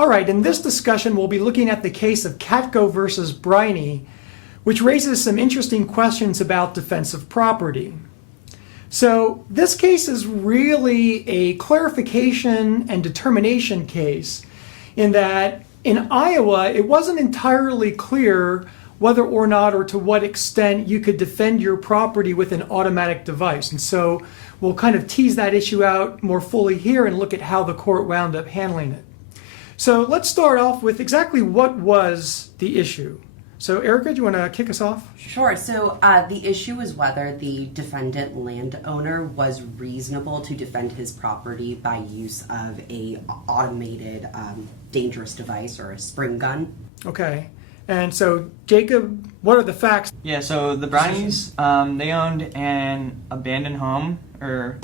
All right, in this discussion, we'll be looking at the case of Katko versus Briney, which raises some interesting questions about defensive property. So this case is really a clarification and determination case in that in Iowa, it wasn't entirely clear whether or not or to what extent you could defend your property with an automatic device. And so we'll kind of tease that issue out more fully here and look at how the court wound up handling it. So let's start off with exactly what was the issue. So Erica, do you want to kick us off? Sure. So the issue is whether the defendant landowner was reasonable to defend his property by use of a automated dangerous device or a spring gun. Okay. And so Jacob, what are the facts? Yeah, so the Brownies, they owned an abandoned home or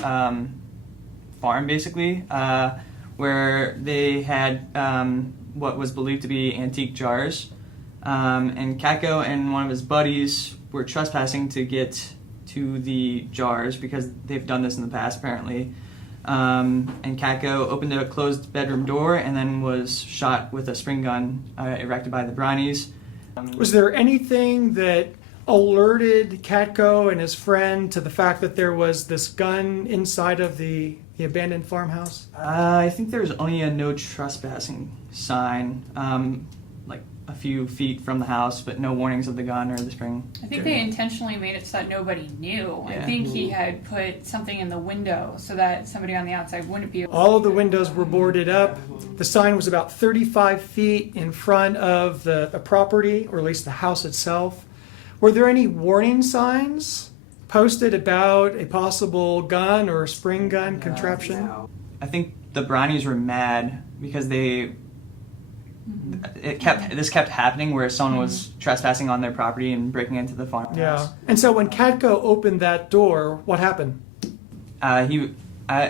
farm basically, where they had what was believed to be antique jars. And Katko and one of his buddies were trespassing to get to the jars because they've done this in the past apparently. And Katko opened a closed bedroom door and then was shot with a spring gun erected by the Brownies. Was there anything that alerted Katko and his friend to the fact that there was this gun inside of the abandoned farmhouse? I think there was only a no trespassing sign, like a few feet from the house, but no warnings of the gun or the spring. I think they intentionally made it so that nobody knew. Yeah. I think he had put something in the window so that somebody on the outside wouldn't be able to All of the windows were boarded up. The sign was about 35 feet in front of the property, or at least the house itself. Were there any warning signs posted about a possible gun or a spring gun contraption? I think the Brownies were mad because this kept happening where someone was trespassing on their property and breaking into the farmhouse. Yeah. And so when Katko opened that door, what happened? I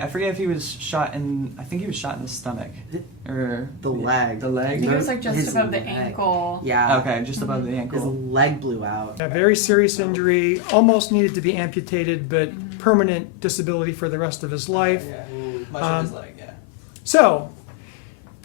forget if he was shot in. I think he was shot in the stomach or The leg. The leg. I think it was like just His above the leg. ankle. Yeah. Okay, just above the His ankle. leg blew out. A very serious injury, almost needed to be amputated, but permanent disability for the rest of his life. Much of his leg. Yeah. So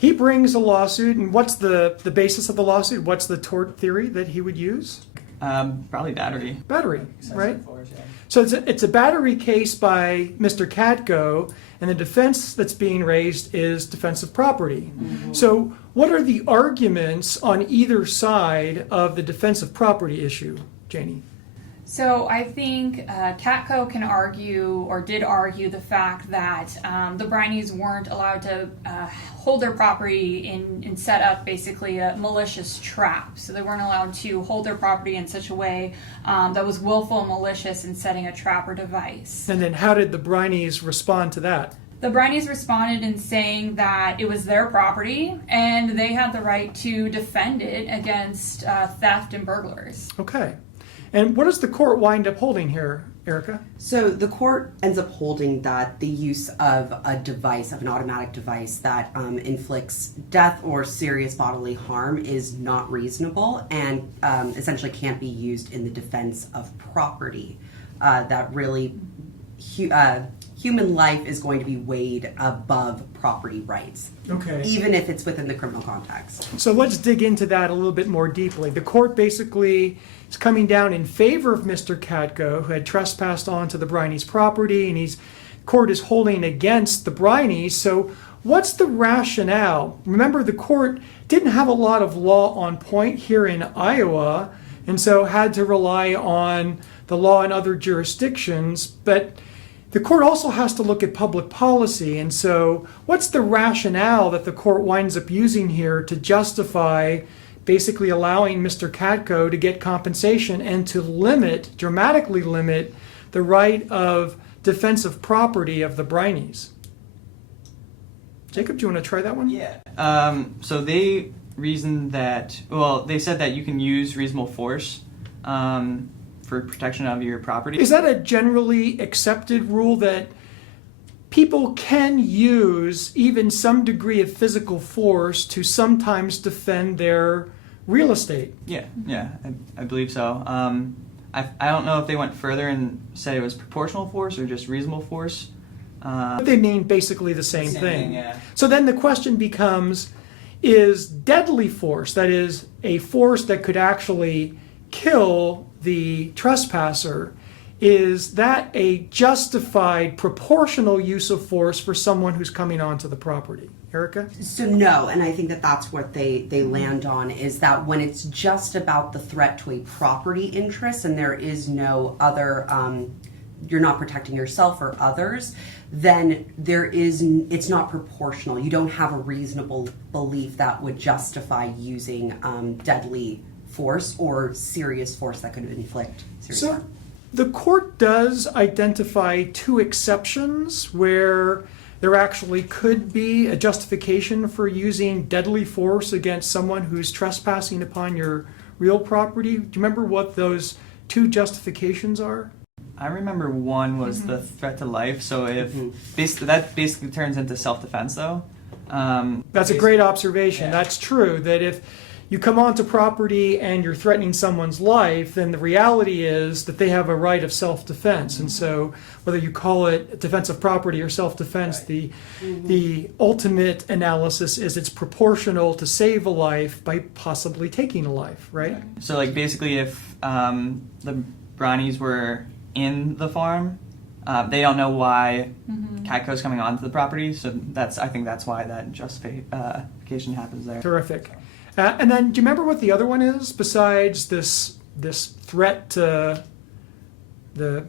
he brings a lawsuit, and what's the basis of the lawsuit? What's the tort theory that he would use? Probably battery. Battery, right? Force, yeah. So it's a battery case by Mr. Katko, and the defense that's being raised is defensive property. Mm-hmm. So what are the arguments on either side of the defensive property issue, Janie? So I think Katko can argue, or did argue, the fact that the Brownies weren't allowed to hold their property and set up basically a malicious trap. So they weren't allowed to hold their property in such a way that was willful and malicious in setting a trap or device. And then how did the Brownies respond to that? The Brownies responded in saying that it was their property and they had the right to defend it against theft and burglars. Okay. And what does the court wind up holding here, Erica? So the court ends up holding that the use of a device, of an automatic device that inflicts death or serious bodily harm is not reasonable and essentially can't be used in the defense of property. That really human life is going to be weighed above property rights, Okay. even if it's within the criminal context. So let's dig into that a little bit more deeply. The court basically is coming down in favor of Mr. Katko, who had trespassed onto the Brownies' property, and court is holding against the Brownies. So what's the rationale? Remember, the court didn't have a lot of law on point here in Iowa, and so had to rely on the law in other jurisdictions, but the court also has to look at public policy, and so what's the rationale that the court winds up using here to justify basically allowing Mr. Katko to get compensation and to dramatically limit the right of defensive property of the Brownies? Jacob, do you want to try that one? Yeah. So they reasoned that, they said that you can use reasonable force for protection of your property. Is that a generally accepted rule that people can use even some degree of physical force to sometimes defend their real estate? Yeah, I believe so. I don't know if they went further and said it was proportional force or just reasonable force. But they mean basically the same thing. Yeah. So then the question becomes, is deadly force, that is, a force that could actually kill the trespasser, is that a justified, proportional use of force for someone who's coming onto the property? Erica? So no, and I think that that's what they land on, is that when it's just about the threat to a property interest and there is no other, you're not protecting yourself or others, then it's not proportional. You don't have a reasonable belief that would justify using deadly force or serious force that could inflict serious harm. The court does identify two exceptions where there actually could be a justification for using deadly force against someone who's trespassing upon your real property. Do you remember what those two justifications are? I remember one was the threat to life. So if that basically turns into self-defense, though. That's a great observation. Yeah. That's true, that if you come onto property and you're threatening someone's life, then the reality is that they have a right of self-defense. And so whether you call it defense of property or self-defense, the ultimate analysis is it's proportional to save a life by possibly taking a life, right? So like basically if the brownies were in the farm, they don't know why Katko's coming onto the property, so I think that's why that justification happens there. Terrific. And then, do you remember what the other one is besides this threat to the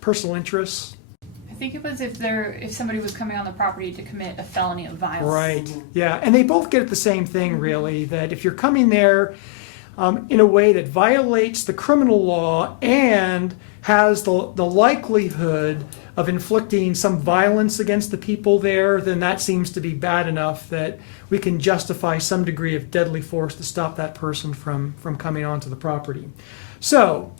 personal interests? I think it was if somebody was coming on the property to commit a felony of violence. Right. Yeah, and they both get at the same thing, really. That if you're coming there in a way that violates the criminal law and has the likelihood of inflicting some violence against the people there, then that seems to be bad enough that we can justify some degree of deadly force to stop that person from coming onto the property. So,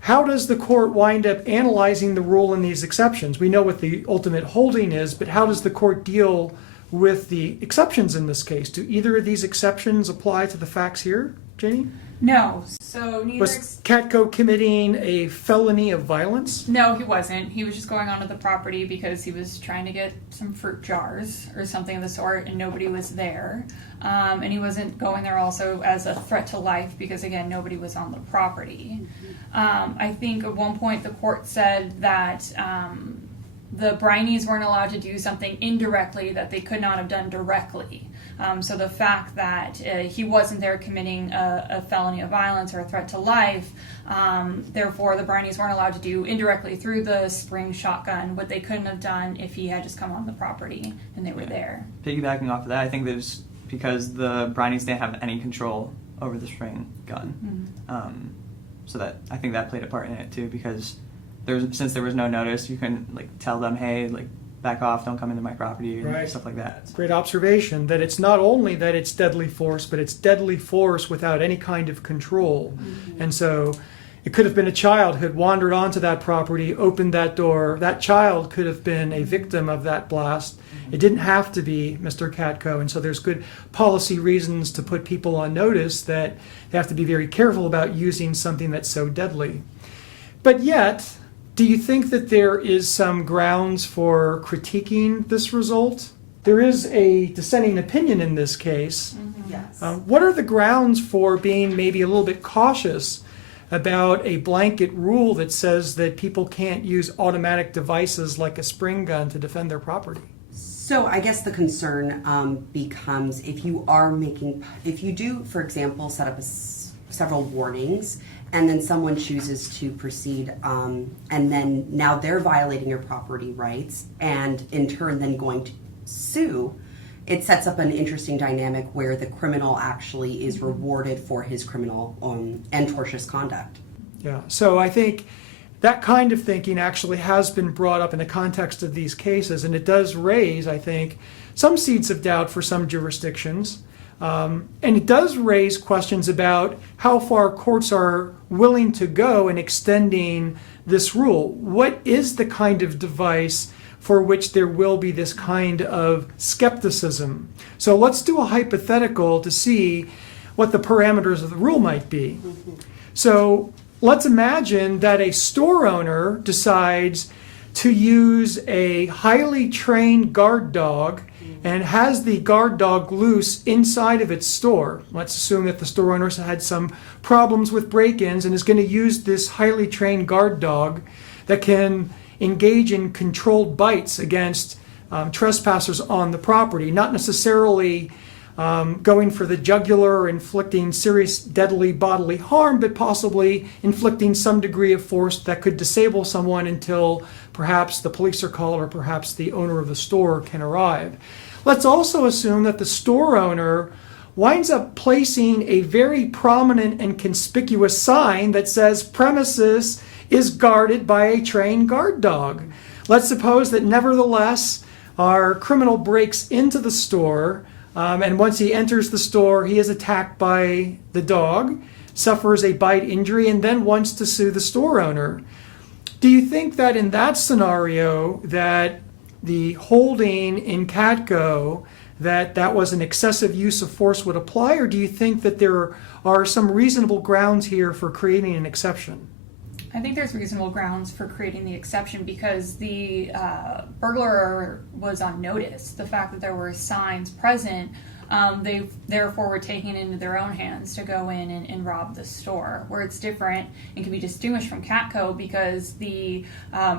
how does the court wind up analyzing the rule in these exceptions? We know what the ultimate holding is, but how does the court deal with the exceptions in this case? Do either of these exceptions apply to the facts here, Janie? No. So neither. Was Katko committing a felony of violence? No, he wasn't. He was just going onto the property because he was trying to get some fruit jars or something of the sort, and nobody was there. And he wasn't going there also as a threat to life because, again, nobody was on the property. I think at one point the court said that the Brinies weren't allowed to do something indirectly that they could not have done directly. So the fact that he wasn't there committing a felony of violence or a threat to life, therefore the Brinies weren't allowed to do indirectly through the spring shotgun what they couldn't have done if he had just come on the property and they were there. Piggybacking off of that, I think there's because the Brinies didn't have any control over the spring gun. So that I think that played a part in it too, because since there was no notice, you couldn't tell them, hey, back off, don't come into my property, and stuff like that. Great observation, that it's not only that it's deadly force, but it's deadly force without any kind of control. And so it could have been a child who had wandered onto that property, opened that door. That child could have been a victim of that blast. It didn't have to be Mr. Katko, and so there's good policy reasons to put people on notice that they have to be very careful about using something that's so deadly. But yet, do you think that there is some grounds for critiquing this result? There is a dissenting opinion in this case. Yes. What are the grounds for being maybe a little bit cautious about a blanket rule that says that people can't use automatic devices like a spring gun to defend their property? So I guess the concern becomes if you do, for example, set up several warnings, and then someone chooses to proceed, and then now they're violating your property rights, and in turn then going to sue, it sets up an interesting dynamic where the criminal actually is rewarded for his criminal and tortious conduct. Yeah, so I think that kind of thinking actually has been brought up in the context of these cases, and it does raise, I think, some seeds of doubt for some jurisdictions. And it does raise questions about how far courts are willing to go in extending this rule. What is the kind of device for which there will be this kind of skepticism? So let's do a hypothetical to see what the parameters of the rule might be. So let's imagine that a store owner decides to use a highly trained guard dog and has the guard dog loose inside of its store. Let's assume that the store owner had some problems with break-ins and is going to use this highly trained guard dog that can engage in controlled bites against trespassers on the property, not necessarily going for the jugular or inflicting serious deadly bodily harm, but possibly inflicting some degree of force that could disable someone until perhaps the police are called or perhaps the owner of the store can arrive. Let's also assume that the store owner winds up placing a very prominent and conspicuous sign that says premises is guarded by a trained guard dog. Let's suppose that nevertheless our criminal breaks into the store, and once he enters the store, he is attacked by the dog, suffers a bite injury, and then wants to sue the store owner. Do you think that in that scenario that the holding in Katko, that was an excessive use of force would apply, or do you think that there are some reasonable grounds here for creating an exception? I think there's reasonable grounds for creating the exception because the burglar was on notice. The fact that there were signs present, they therefore were taking it into their own hands to go in and rob the store. Where it's different and can be distinguished from Katko because the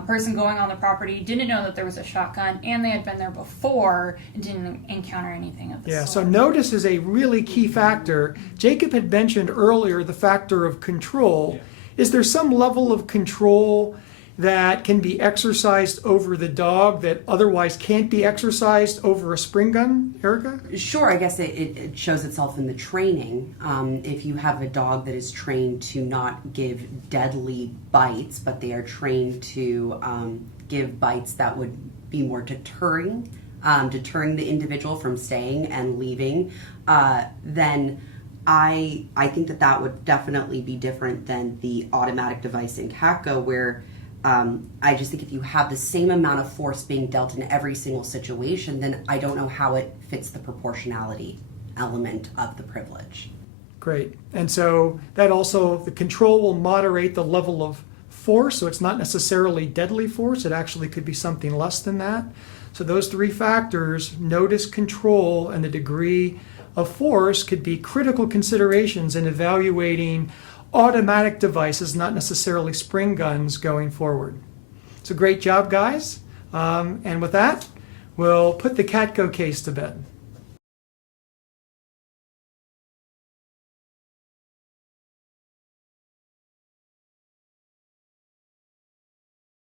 person going on the property didn't know that there was a shotgun and they had been there before and didn't encounter anything of the Yeah, sort. so notice is a really key factor. Jacob had mentioned earlier the factor of control. Yeah. Is there some level of control that can be exercised over the dog that otherwise can't be exercised over a spring gun, Erica? Sure, I guess it shows itself in the training. If you have a dog that is trained to not give deadly bites, but they are trained to give bites that would be more deterring the individual from staying and leaving, then I think that would definitely be different than the automatic device in Katko, where I just think if you have the same amount of force being dealt in every single situation, then I don't know how it fits the proportionality element of the privilege. Great. And so that also, the control will moderate the level of force, so it's not necessarily deadly force. It actually could be something less than that. So those three factors, notice, control, and the degree of force, could be critical considerations in evaluating automatic devices, not necessarily spring guns, going forward. So great job, guys. And with that, we'll put the Katko case to bed.